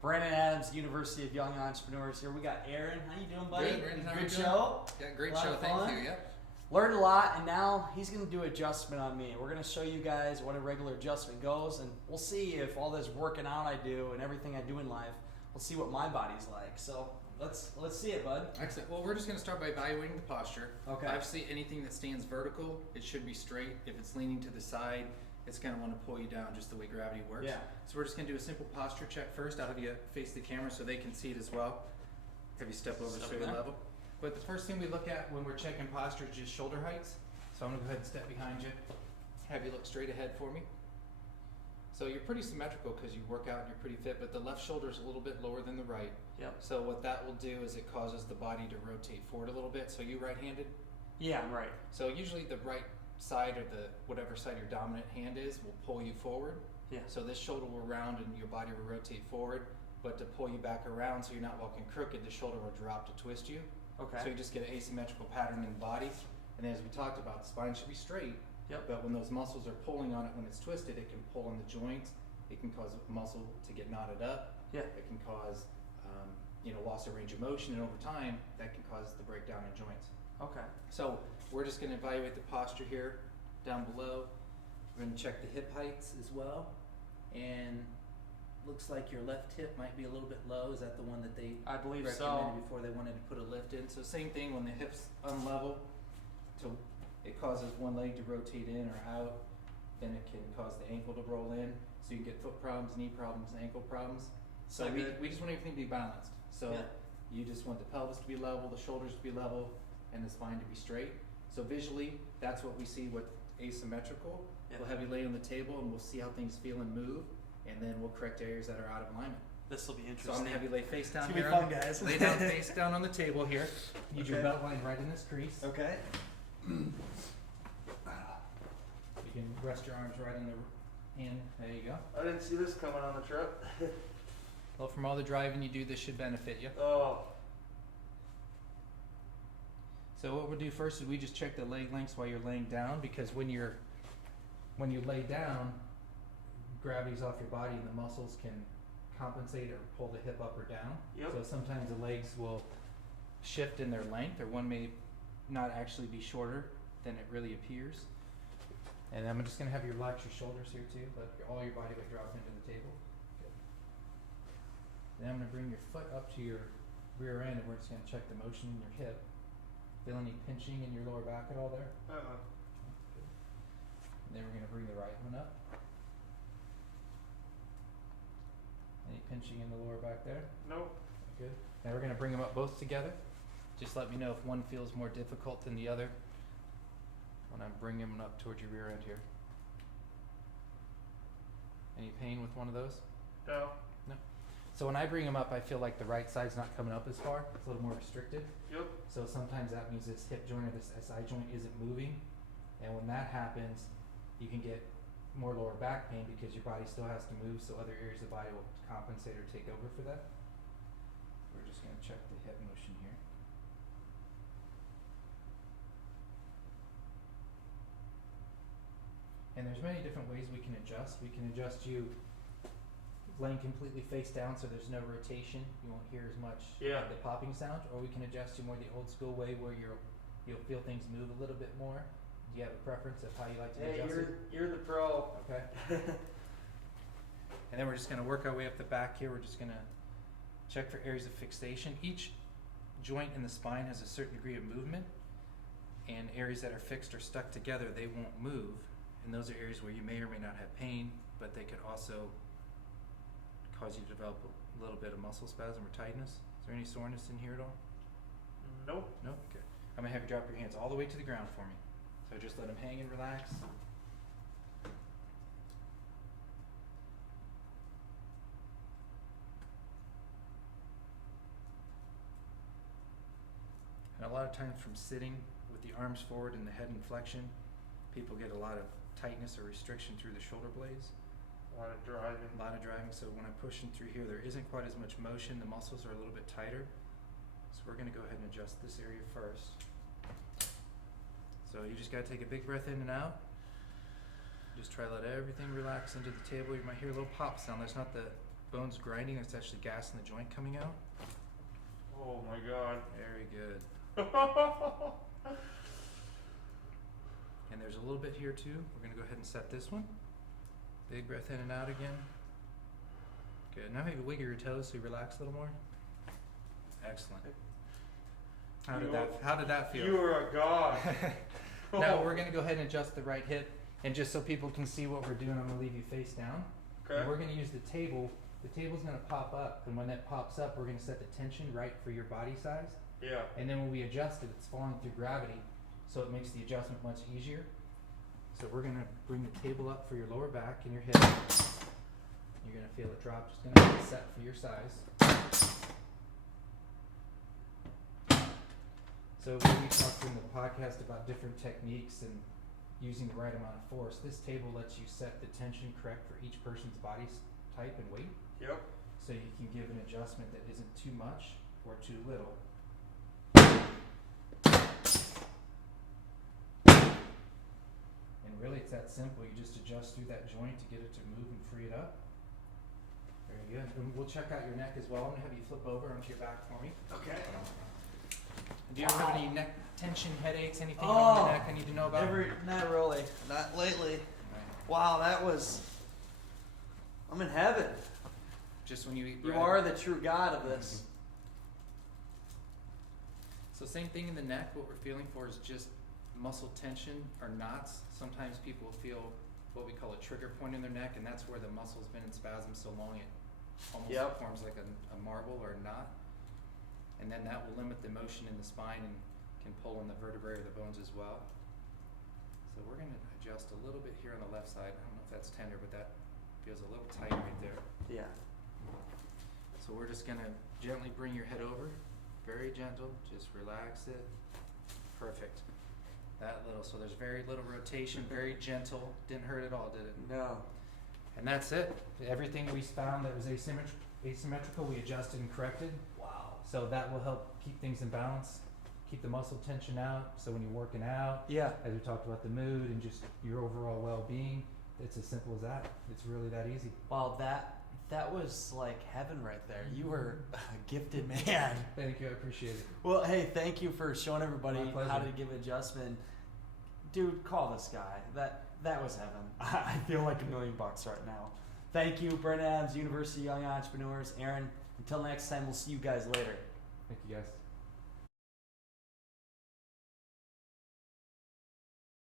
Brandon Adams, University of Young Entrepreneurs here. We got Aaron. How you doing, buddy? Good, Brandon. How Good you doing? show. Yeah, great A lot show. of Thank fun. you. Yep. Learned a lot, and now he's going to do adjustment on me. We're going to show you guys what a regular adjustment goes, and we'll see if all this working out I do and everything I do in life, we'll see what my body's like. So let's see it, bud. Excellent. Well, we're just going to start by evaluating the posture. Okay. Obviously, anything that stands vertical, it should be straight. If it's leaning to the side, it's going to want to pull you down just the way gravity works. Yeah. So we're just going to do a simple posture check first. I'll have you face the camera so they can see it as well. Have you step over so you're level. But the first thing we look at when we're checking posture is just shoulder heights. So I'm going to go ahead and step behind you. Have you look straight ahead for me. So you're pretty symmetrical because you work out and you're pretty fit, but the left shoulder is a little bit lower than the right. Yep. So what that will do is it causes the body to rotate forward a little bit. So you right-handed? Yeah, I'm right. So usually the right side or the whatever side your dominant hand is will pull you forward. Yeah. So this shoulder will round and your body will rotate forward, but to pull you back around so you're not walking crooked, the shoulder will drop to twist you. Okay. So you just get an asymmetrical pattern in the body. And as we talked about, the spine should be straight. Yep. But when those muscles are pulling on it when it's twisted, it can pull on the joints. It can cause muscle to get knotted up. Yeah. It can cause loss of range of motion, and over time that can cause the breakdown in joints. Okay. So we're just going to evaluate the posture here down below. We're going to check the hip heights as well. And looks like your left hip might be a little bit low. Is that the one that they I believe recommended so. before they wanted to put a lift in? So same thing when the hips unlevel, so it causes one leg to rotate in or out. Then it can cause the ankle to roll in. So you can get foot problems, knee problems, ankle problems. So Not we good. just want everything to be balanced. So Yeah. you just want the pelvis to be level, the shoulders to be level, and the spine to be straight. So visually, that's what we see with asymmetrical. Yeah. We'll have you lay on the table and we'll see how things feel and move, and then we'll correct areas that are out of alignment. This will be So interesting. I'm gonna have you lay face down It's gonna here. be fun, guys. Lay down face down on the table here. Need your Okay. belt line right in this crease. Okay. You can rest your arms right on the hand. There you go. I didn't see this coming on the trip. Well, from all the driving you do, this should benefit you. Oh. So what we'll do first is we just check the leg lengths while you're laying down, because when you lay down, gravity's off your body and the muscles can compensate or pull the hip up or down. Yep. So sometimes the legs will shift in their length, or one may not actually be shorter than it really appears. And I'm just gonna have you relax your shoulders here too, let all your body weight drop into the table. Good. Then I'm gonna bring your foot up to your rear end, and we're just gonna check the motion in your hip. Feel any pinching in your lower back at all there? Uh-uh. Good. And then we're going to bring the right one up. Any pinching in the lower back there? Nope. Good. Now we're going to bring them up both together. Just let me know if one feels more difficult than the other when I'm bringing them up towards your rear end here. Any pain with one of those? No. No. So when I bring them up, I feel like the right side's not coming up as far. It's a little more restricted. Yep. So sometimes that means this hip joint or this SI joint isn't moving. And when that happens, you can get more lower back pain because your body still has to move, so other areas of the body will compensate or take over for that. We're just going to check the hip motion here. And there's many different ways we can adjust. We can adjust you laying completely face down so there's no rotation. You won't hear as much Yeah. of the popping sound. Or we can adjust you more the old school way where you'll feel things move a little bit more. Do you have a preference of how you like to be Hey, adjusted? you're the pro. Okay. And then we're just going to work our way up the back here. We're just going to check for areas of fixation. Each joint in the spine has a certain degree of movement, and areas that are fixed or stuck together, they won't move. And those are areas where you may or may not have pain, but they could also cause you to develop a little bit of muscle spasm or tightness. Is there any soreness in here at all? Nope. No? Okay. I'm going to have you drop your hands all the way to the ground for me. So just let them hang and relax. And a lot of times from sitting with the arms forward and the head in flexion, people get a lot of tightness or restriction through the shoulder blades. A lot of driving. A lot of driving, so when I'm pushing through here, there isn't quite as much motion. The muscles are a little bit tighter. So we're going to go ahead and adjust this area first. So you just got to take a big breath in and out. Just try to let everything relax into the table. You might hear a little pop sound. That's not the bone's grinding, it's actually gas in the joint coming out. Oh my God. Very good. And there's a little bit here too. We're gonna go ahead and set this one. Big breath in and out again. Good. Now maybe wiggle your toes so you relax a little more. Excellent. How did that feel? You are a god. Now we're gonna go ahead and adjust the right hip, and just so people can see what we're doing, I'm gonna leave you face down. Okay. And we're gonna use the table. The table's gonna pop up, and when that pops up, we're gonna set the tension right for your body size. Yeah. And then when we adjust it, it's falling through gravity, so it makes the adjustment much easier. So we're gonna bring the table up for your lower back and your hip. You're gonna feel it drop. Just gonna get it set for your size. So when we talked in the podcast about different techniques and using the right amount of force, this table lets you set the tension correct for each person's body type and weight. Yep. So you can give an adjustment that isn't too much or too little. And really it's that simple. You just adjust through that joint to get it to move and free it up. Very good. And we'll check out your neck as well. I'm gonna have you flip over onto your back for me. Okay. Do you ever have any neck tension, headaches, anything on your neck I need to know about? Not really. Not lately. Right. Wow, that was. I'm in heaven. Just when you eat You bread. are the true God of this. So same thing in the neck. What we're feeling for is just muscle tension or knots. Sometimes people feel what we call a trigger point in their neck, and that's where the muscle's been in spasm so long it almost forms like a marble or a knot. And then that will limit the motion in the spine and can pull on the vertebrae or the bones as well. So we're going to adjust a little bit here on the left side. I don't know if that's tender, but that feels a little tight right there. Yeah. So we're just going to gently bring your head over. Very gentle. Just relax it. Perfect. That little. So there's very little rotation. Very gentle. Didn't hurt at all, did it? No. And that's it. Everything we found that was asymmetrical, we adjusted and corrected. Wow. So that will help keep things in balance, keep the muscle tension out. So when you're working out, Yeah. as we talked about the mood and just your overall well-being, it's as simple as that. It's really that easy. Wow, that was like heaven right there. You were a gifted man. Thank you, I appreciate it. Well, hey, thank you for showing everybody My pleasure. how to give adjustment. Dude, call this guy. That was heaven. I feel like $1 million right now. Thank you, Brent Adams, University of Young Entrepreneurs. Aaron, until next time, we'll see you guys later. Thank you guys.